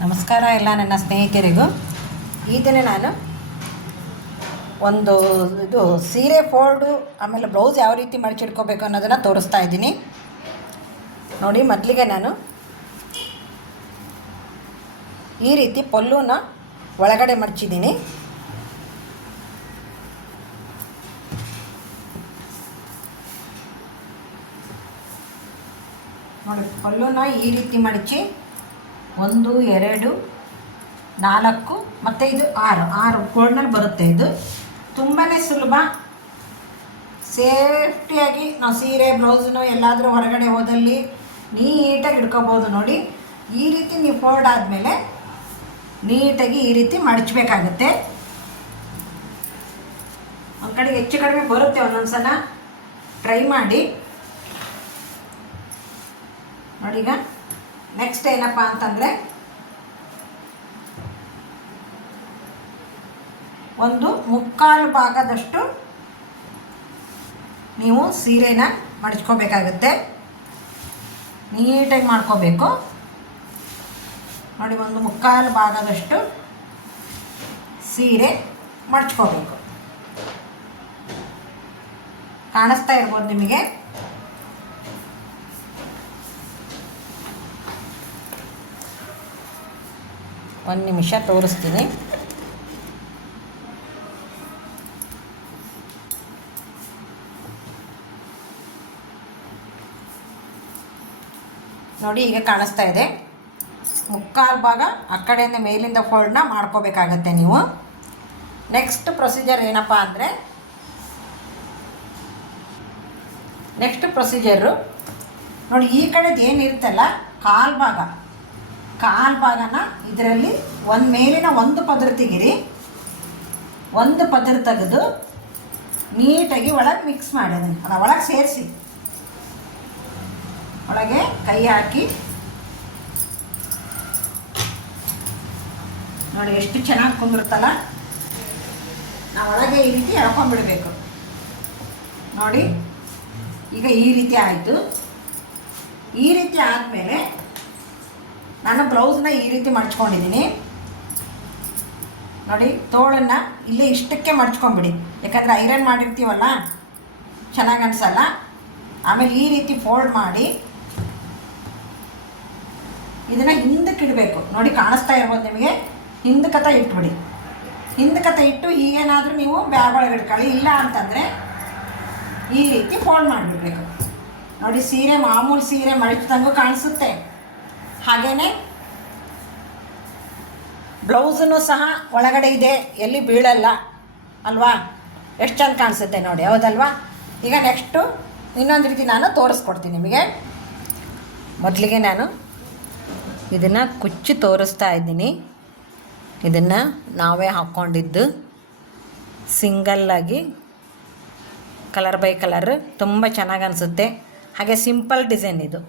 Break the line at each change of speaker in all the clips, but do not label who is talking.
ನಮಸ್ಕಾರ ಎಲ್ಲ ನನ್ನ ಸ್ನೇಹಿತರಿಗೂ. ಈ ದಿನ ನಾನು ಒಂದು ಇದು ಸೀರೆ, ಫೋಲ್ಡು, ಆಮೇಲೆ ಬ್ಲೌಸ್ ಯಾವ ರೀತಿ ಮಡಚಿಡ್ಕೋಬೇಕು ಅನ್ನೋದನ್ನು ತೋರಿಸ್ತಾ ಇದ್ದೀನಿ. ನೋಡಿ, ಮೊದಲಿಗೆ ನಾನು ಈ ರೀತಿ ಪಲ್ಲುನ ಒಳಗಡೆ ಮಡಚಿದ್ದೀನಿ. ನೋಡಿ, ಪಲ್ಲುನ ಈ ರೀತಿ ಮಡಚಿ ಒಂದು, ಎರಡು, ನಾಲ್ಕು, ಮತ್ತು ಇದು ಆರು. ಆರು ಕೋರ್ನರ್ ಬರುತ್ತೆ ಇದು. ತುಂಬಾ ಸುಲಭ. ಸೇಫ್ಟಿಯಾಗಿ ನಾವು ಸೀರೆ, ಬ್ಲೌಸ್ನು ಎಲ್ಲಾದರೂ ಹೊರಗಡೆ ಹೋದಲ್ಲಿ ನೀಟಾಗಿ ಇಟ್ಕೋಬೋದು ನೋಡಿ. ಈ ರೀತಿ ನೀವು ಫೋಲ್ಡ್ ಆದಮೇಲೆ ನೀಟಾಗಿ ಈ ರೀತಿ ಮಡಚಬೇಕಾಗುತ್ತೆ. ಒಂದು ಕಡೆ ಹೆಚ್ಚು ಕಡಿಮೆ ಬರುತ್ತೆ ಒಂದೊಂದು ಸಲ ಟ್ರೈ ಮಾಡಿ. ನೋಡಿ ಈಗ ನೆಕ್ಸ್ಟ್ ಏನಪ್ಪ ಅಂತಂದರೆ ಒಂದು ಮುಕ್ಕಾಲು ಭಾಗದಷ್ಟು ನೀವು ಸೀರೆನ ಮಡಚ್ಕೋಬೇಕಾಗುತ್ತೆ. ನೀಟಾಗಿ ಮಾಡ್ಕೋಬೇಕು. ನೋಡಿ, ಒಂದು ಮುಕ್ಕಾಲು ಭಾಗದಷ್ಟು ಸೀರೆ ಮಡಚ್ಕೋಬೇಕು. ಕಾಣಿಸ್ತಾ ಇರ್ಬೋದು ನಿಮಗೆ? ಒಂದು ನಿಮಿಷ ತೋರಿಸ್ತೀನಿ. ನೋಡಿ ಈಗ ಕಾಣಿಸ್ತಾ ಇದೆ. ಮುಕ್ಕಾಲು ಭಾಗ ಆ ಕಡೆಯಿಂದ ಮೇಲಿಂದ ಫೋಲ್ಡ್ನ ಮಾಡ್ಕೋಬೇಕಾಗತ್ತೆ ನೀವು. ನೆಕ್ಸ್ಟ್ ಪ್ರೊಸೀಜರ್ ಏನಪ್ಪ ಅಂದರೆ ನೆಕ್ಸ್ಟ್ ಪ್ರೊಸೀಜರು ನೋಡಿ ಈ ಕಡೆದು ಏನಿರುತ್ತಲ್ಲ ಕಾಲು ಭಾಗ. ಕಾಲು ಭಾಗನ ಇದರಲ್ಲಿ ಒಂದು ಮೇಲಿನ ಒಂದು ಪದರ ತೆಗಿರಿ. ಒಂದು ಪದರ ತೆಗೆದು ನೀಟಾಗಿ ಒಳಗೆ ಮಿಕ್ಸ್ ಮಾಡಿ ಅದನ್ನು ಅದ ಒಳಗೆ ಸೇರಿಸಿ. ಒಳಗೆ ಕೈ ಹಾಕಿ. ನೋಡಿ ಎಷ್ಟು ಚೆನ್ನಾಗಿ ಕುಂದಿರುತ್ತಲ್ಲ? ನಾವು ಒಳಗೆ ಈ ರೀತಿ ಎಳ್ಕೊಂಡ್ಬಿಡ್ಬೇಕು ನೋಡಿ, ಈಗ ಈ ರೀತಿ ಆಯಿತು. ಈ ರೀತಿ ಆದಮೇಲೆ ನಾನು ಬ್ಲೌಸ್ನ ಈ ರೀತಿ ಮಡ್ಚ್ಕೊಂಡಿದ್ದೀನಿ. ನೋಡಿ, ತೋಳನ್ನು ಇಲ್ಲೇ ಇಷ್ಟಕ್ಕೆ ಮಡ್ಚ್ಕೊಂಬಿಡಿ ಯಾಕಂದರೆ ಐರನ್ ಮಾಡಿರ್ತೀವಲ್ಲ, ಚೆನ್ನಾಗಿ ಅನಿಸಲ್ಲ? ಆಮೇಲೆ ಈ ರೀತಿ ಫೋಲ್ಡ್ ಮಾಡಿ ಇದನ್ನು ಹಿಂದಕ್ಕೆ ಇಡಬೇಕು. ನೋಡಿ, ಕಾಣಿಸ್ತಾ ಇರ್ಬೋದು ನಿಮಗೆ? ಹಿಂದಕತ ಇಟ್ಬಿಡಿ. ಹಿಂದಕತ ಇಟ್ಟು ಈಗೇನಾದರೂ ನೀವು ಬ್ಯಾಗ್ ಒಳಗೆ ಇಟ್ಕೊಳ್ಳಿ. ಇಲ್ಲ ಅಂತಂದರೆ ಈ ರೀತಿ ಫೋಲ್ಡ್ ಮಾಡಿಬಿಡ್ಬೇಕು. ನೋಡಿ, ಸೀರೆ, ಮಾಮೂಲು ಸೀರೆ ಮಡಿಚ್ದಂಗೂ ಕಾಣಿಸುತ್ತೆ. ಹಾಗೆಯೇ ಬ್ಲೌಸನ್ನು ಸಹ ಒಳಗಡೆ ಇದೆ, ಎಲ್ಲಿ ಬೀಳಲ್ಲ, ಅಲ್ವಾ? ಎಷ್ಟು ಚೆಂದ ಕಾಣಿಸುತ್ತೆ ನೋಡಿ, ಹೌದಲ್ವಾ? ಈಗ ನೆಕ್ಸ್ಟು ಇನ್ನೊಂದು ರೀತಿ ನಾನು ತೋರಿಸ್ಕೊಡ್ತೀನಿ ನಿಮಗೆ. ಮೊದಲಿಗೆ ನಾನು ಇದನ್ನು ಕುಚ್ಚಿ ತೋರಿಸ್ತಾ ಇದ್ದೀನಿ. ಇದನ್ನು ನಾವೇ ಹಾಕ್ಕೊಂಡಿದ್ದು ಸಿಂಗಲ್ಲಾಗಿ ಕಲರ್ ಬೈ ಕಲರ್ ತುಂಬ ಚೆನ್ನಾಗಿ ಅನಿಸುತ್ತೆ. ಹಾಗೆ ಸಿಂಪಲ್ ಡಿಸೈನ್ ಇದು.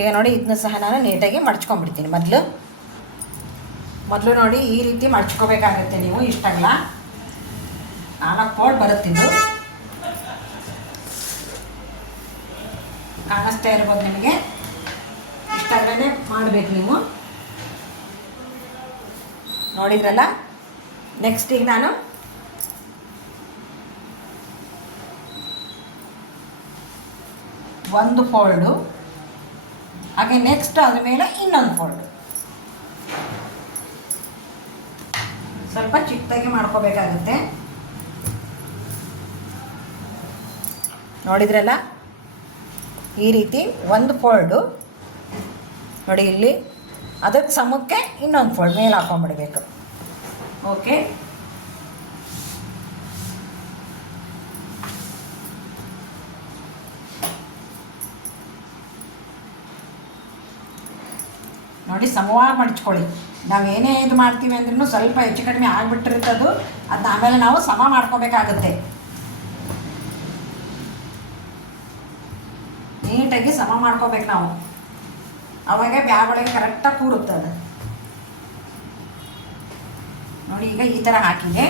ಈಗ ನೋಡಿ ಇದನ್ನ ಸಹ ನಾನು ನೀಟಾಗಿ ಮಡ್ಚ್ಕೊಂಡ್ಬಿಡ್ತೀನಿ. ಮೊದಲು ಮೊದಲು ನೋಡಿ ಈ ರೀತಿ ಮಡ್ಚ್ಕೋಬೇಕಾಗತ್ತೆ ನೀವು, ಇಷ್ಟಲ್ಲ? ನಾಲ್ಕು ಫೋಲ್ಡ್ ಬರುತ್ತಿದ್ದು ಕಾಣಿಸ್ತಾ ಇರ್ಬೋದು ನಿಮಗೆ. ಇಷ್ಟಾಗ್ರೇ ಮಾಡಬೇಕು ನೀವು. ನೋಡಿದ್ರಲ್ಲ? ನೆಕ್ಸ್ಟ್ ಈಗ ನಾನು ಒಂದು ಫೋಲ್ಡು ಹಾಗೆ ನೆಕ್ಸ್ಟ್ ಅದ್ರ ಮೇಲೆ ಇನ್ನೊಂದು ಫೋಲ್ಡ್ ಸ್ವಲ್ಪ ಚಿಕ್ಕದಾಗಿ ಮಾಡ್ಕೋಬೇಕಾಗುತ್ತೆ. ನೋಡಿದ್ರಲ್ಲ? ಈ ರೀತಿ ಒಂದು ಫೋಲ್ಡು ನೋಡಿ ಇಲ್ಲಿ. ಅದಕ್ಕೆ ಸಮಕ್ಕೆ ಇನ್ನೊಂದು ಫೋಲ್ಡ್ ಮೇಲೆ ಹಾಕೊಂಡ್ಬಿಡ್ಬೇಕು. ಓಕೆ ನೋಡಿ, ಸಮವಾಗಿ ಮಡ್ಚ್ಕೊಳ್ಳಿ ನಾವು ಏನೇ ಇದು ಮಾಡ್ತೀವಿ ಅಂದ್ರೂ ಸ್ವಲ್ಪ ಹೆಚ್ಚು ಕಡಿಮೆ ಆಗಿಬಿಟ್ಟಿರ್ತದು ಅದನ್ನ ಆಮೇಲೆ ನಾವು ಸಮ ಮಾಡ್ಕೋಬೇಕಾಗುತ್ತೆ. ನೀಟಾಗಿ ಸಮ ಮಾಡ್ಕೋಬೇಕು ನಾವು. ಅವಾಗ ಬ್ಯಾಗ್ ಒಳಗೆ ಕರೆಕ್ಟಾಗಿ ಕೂರುತ್ತೆ ಅದು. ನೋಡಿ, ಈಗ ಈ ಥರ ಹಾಕಿದೆ.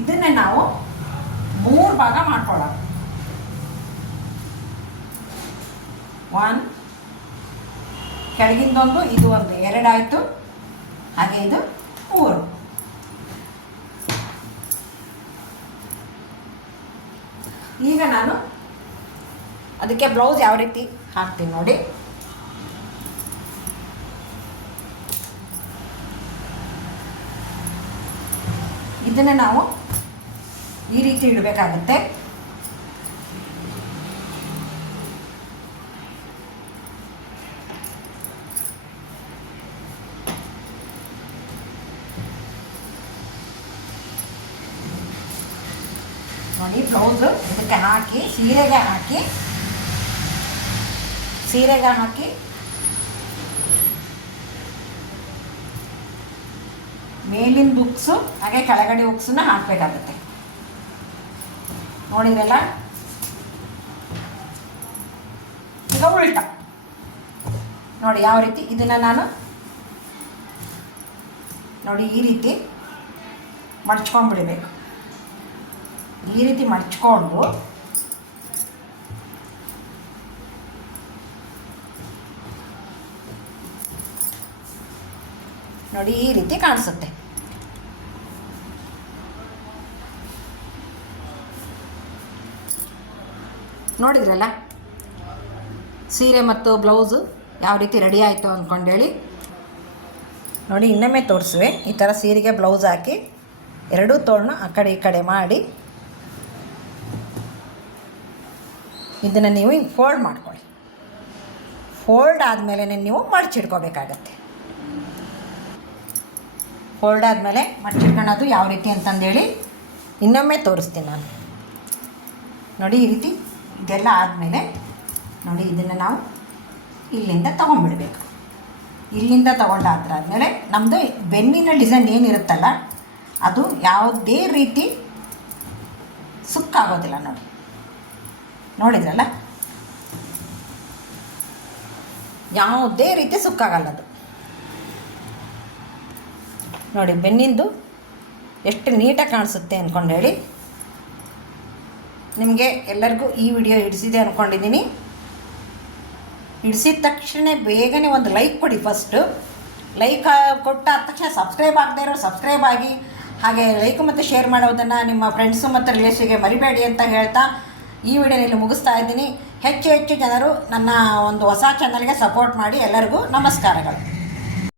ಇದನ್ನೇ ನಾವು ಮೂರು ಭಾಗ ಮಾಡ್ಕೊಳ್ಳೋಣ ಒನ್ ಕೆಳಗಿಂದೊಂದು, ಇದು ಒಂದು ಎರಡಾಯಿತು. ಹಾಗೆ ಇದು ಮೂರು. ಈಗ ನಾನು ಅದಕ್ಕೆ ಬ್ಲೌಸ್ ಯಾವ ರೀತಿ ಹಾಕ್ತೀನಿ ನೋಡಿ. ಇದನ್ನು ನಾವು ಈ ರೀತಿ ಇಡಬೇಕಾಗುತ್ತೆ. ನೋಡಿ, ಬ್ಲೌಸು ಇದಕ್ಕೆ ಹಾಕಿ, ಸೀರೆಗೆ ಹಾಕಿ ಸೀರೆಗೆ ಹಾಕಿ. ಮೇಲಿನ ಬುಕ್ಸು, ಹಾಗೆ ಕೆಳಗಡೆ ಬುಕ್ಸನ್ನ ಹಾಕಬೇಕಾಗುತ್ತೆ. ನೋಡಿದ್ರಲ್ಲ ಈಗ ಉಲ್ಟ. ನೋಡಿ, ಯಾವ ರೀತಿ ಇದನ್ನು ನಾನು ನೋಡಿ ಈ ರೀತಿ ಮಡ್ಚ್ಕೊಂಡ್ಬಿಡಬೇಕು. ಈ ರೀತಿ ಮಡ್ಚ್ಕೊಂಡು ನೋಡಿ ಈ ರೀತಿ ಕಾಣಿಸುತ್ತೆ. ನೋಡಿದ್ರಲ್ಲ? ಸೀರೆ ಮತ್ತು ಬ್ಲೌಸು ಯಾವ ರೀತಿ ರೆಡಿ ಆಯಿತು ಅಂದ್ಕೊಂಡೇಳಿ ನೋಡಿ ಇನ್ನೊಮ್ಮೆ ತೋರಿಸುವೆ. ಈ ಥರ ಸೀರೆಗೆ ಬ್ಲೌಸ್ ಹಾಕಿ ಎರಡೂ ತೋಳನ್ನ ಆ ಕಡೆ ಈ ಕಡೆ ಮಾಡಿ. ಇದನ್ನು ನೀವು ಹಿಂಗೆ ಫೋಲ್ಡ್ ಮಾಡ್ಕೊಳ್ಳಿ. ಫೋಲ್ಡ್ ಆದಮೇಲೆ ನೀವು ಮಡಚಿಡ್ಕೋಬೇಕಾಗತ್ತೆ ಫೋಲ್ಡ್ ಆದಮೇಲೆ ಮಡಚಿಡ್ಕೊಳ್ಳೋದು ಯಾವ ರೀತಿ ಅಂತಂದೇಳಿ ಇನ್ನೊಮ್ಮೆ ತೋರಿಸ್ತೀನಿ ನಾನು. ನೋಡಿ ಈ ರೀತಿ ಇದೆಲ್ಲ ಆದಮೇಲೆ ನೋಡಿ ಇದನ್ನು ನಾವು ಇಲ್ಲಿಂದ ತೊಗೊಂಡ್ಬಿಡ್ಬೇಕು. ಇಲ್ಲಿಂದ ತೊಗೊಂಡಾದ್ರಾದಮೇಲೆ ನಮ್ಮದು ಬೆನ್ನಿನ ಡಿಸೈನ್ ಏನಿರುತ್ತಲ್ಲ, ಅದು ಯಾವುದೇ ರೀತಿ ಸುಕ್ಕಾಗೋದಿಲ್ಲ ನೋಡಿ. ನೋಡಿದ್ರಲ್ಲ? ಯಾವುದೇ ರೀತಿ ಸುಕ್ಕಾಗಲ್ಲ ಅದು ನೋಡಿ, ಬೆನ್ನಿಂದು ಎಷ್ಟು ನೀಟಾಗಿ ಕಾಣಿಸುತ್ತೆ ಅಂದ್ಕೊಂಡು ಹೇಳಿ. ನಿಮಗೆ ಎಲ್ಲರಿಗೂ ಈ ವಿಡಿಯೋ ಹಿಡಿಸಿದೆ ಅಂದ್ಕೊಂಡಿದ್ದೀನಿ ಹಿಡಿಸಿದ ತಕ್ಷಣ ಬೇಗನೆ ಒಂದು ಲೈಕ್ ಕೊಡಿ ಫಸ್ಟು ಲೈಕ್ ಕೊಟ್ಟಾದ ತಕ್ಷಣ ಸಬ್ಸ್ಕ್ರೈಬ್ ಆಗದೇ ಇರೋ ಸಬ್ಸ್ಕ್ರೈಬ್ ಆಗಿ. ಹಾಗೆ ಲೈಕ್ ಮತ್ತು ಶೇರ್ ಮಾಡೋದನ್ನು ನಿಮ್ಮ ಫ್ರೆಂಡ್ಸು ಮತ್ತು ರಿಲೇಷನ್ಗೆ ಮರಿಬೇಡಿ ಅಂತ ಹೇಳ್ತಾ ಈ ವಿಡಿಯೋನಲ್ಲಿ ಮುಗಿಸ್ತಾ ಇದ್ದೀನಿ. ಹೆಚ್ಚು ಹೆಚ್ಚು ಜನರು ನನ್ನ ಒಂದು ಹೊಸ ಚಾನಲ್ಗೆ ಸಪೋರ್ಟ್ ಮಾಡಿ ಎಲ್ಲರಿಗೂ ನಮಸ್ಕಾರಗಳು.